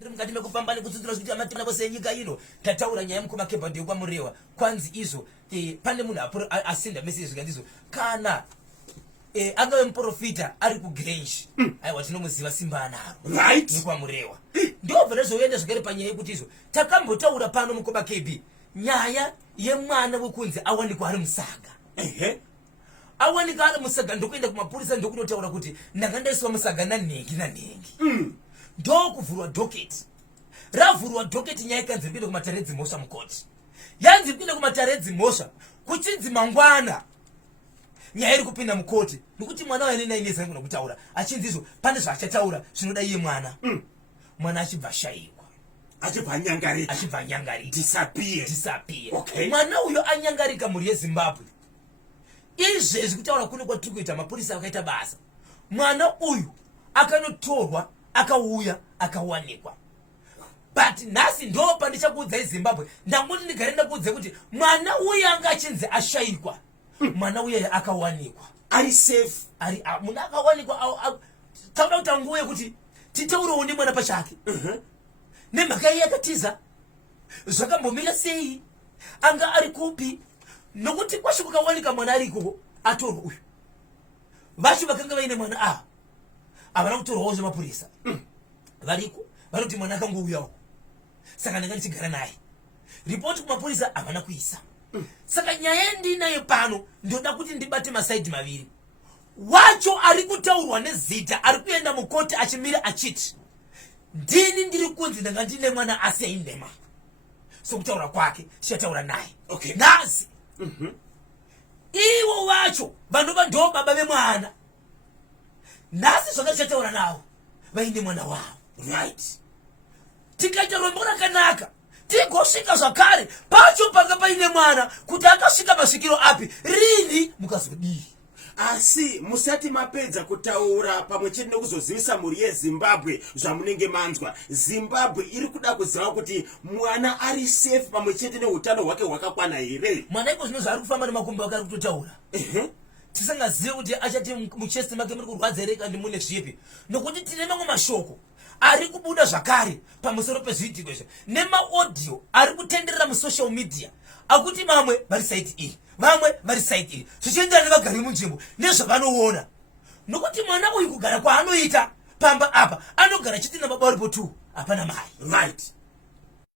Mukati mekupambana kudzidzira kuti amatina vose enyika ino tataura nyaya yemukoma ndiyo kwamurewa kwanzi izo pane munhu asenda message zvikandizo kana angave muprofita ari kugrange aiwa tinomuziva simba anaro right nekwamurewa ndobva nezvoenda zvakare panyaya yekuti izvo takambotaura pano mukoma KB nyaya yemwana wekunzi awanikwa ari musaga awanika ari musaga ndokuenda kumapurisa ndokunotaura kuti ndanga ndaiswa musaga nanhengi ndokuvhurwa docket ravhurwa docket nyaya ikanzi ipinde kumataredzi mhosva mukoti yanzi ipinde kumataredzi mhosva kuchinzi mangwana nyaya iri kupinda mukoti nokuti mwana wayenenainesani kuna kutaura achinzi izvo pane zvaachataura zvinoda iye mwana achibva ashayikwa achibva anyangarika disappear okay. Mwana uyo anyangarika mhuri yeZimbabwe izvezvi kutaura kune kwatiri kuita mapurisa akaita basa mwana uyu akanotorwa akauya akawanikwa but nhasi ndo pandichakuudza iZimbabwe ndangoti ndigare ndakuudza kuti mwana uyu anga achinzi ashayikwa mwana uyu akawanikwa ari safe ari munhu akawanikwa tauda kuti anguye kuti titaurewo nemwana pachake nemhaka iye yakatiza zvakambomira sei anga ari kupi nokuti kwasho kukawanika mwana ariko atorwa uyu vacho vakanga vaine mwana havana kutorwawo zvemapurisa variko vanoti mwana akangouyawo saka ndanga ndichigara naye ripoti kumapurisa havana kuisa saka nyaya ndinayo pano ndoda kuti ndibate masaidhi maviri wacho ari kutaurwa nezita ari kuenda mukoti achimira achiti ndini ndiri kunzi ndanga ndine mwana asi aindema sokutaura kwake tichataura naye okay. Nhasi ivo vacho vanova ndo baba vemwana nhasi zvanga tichataura navo vaine mwana wavo right tikaita rombo rakanaka tigosvika zvakare pacho panga paine mwana kuti akasvika masvikiro api rini mukazodii asi musati mapedza kutaura pamwe chete nekuzozivisa mhuri yeZimbabwe zvamunenge manzwa Zimbabwe iri kuda kuziva kuti mwana ari safe pamwe chete neutano hwake hwakakwana here mwana iko zvino zvaari kufamba nemakumbo ake ari kutotaura tisangazive kuti achati muchesti make muri kurwadza here kandi mune zvipi nokuti tine mamwe mashoko ari kubuda zvakare pamusoro pezviitiko izvo nemaaudio ari kutenderera musocial media akuti mamwe vari saiti iyi vamwe vari saiti iyi zvichienderana nevagari munzvimbo nezvavanoona nokuti mwana uyu kugara kwaanoita pamba apa anogara chiti nababa varipo 2 hapana mai right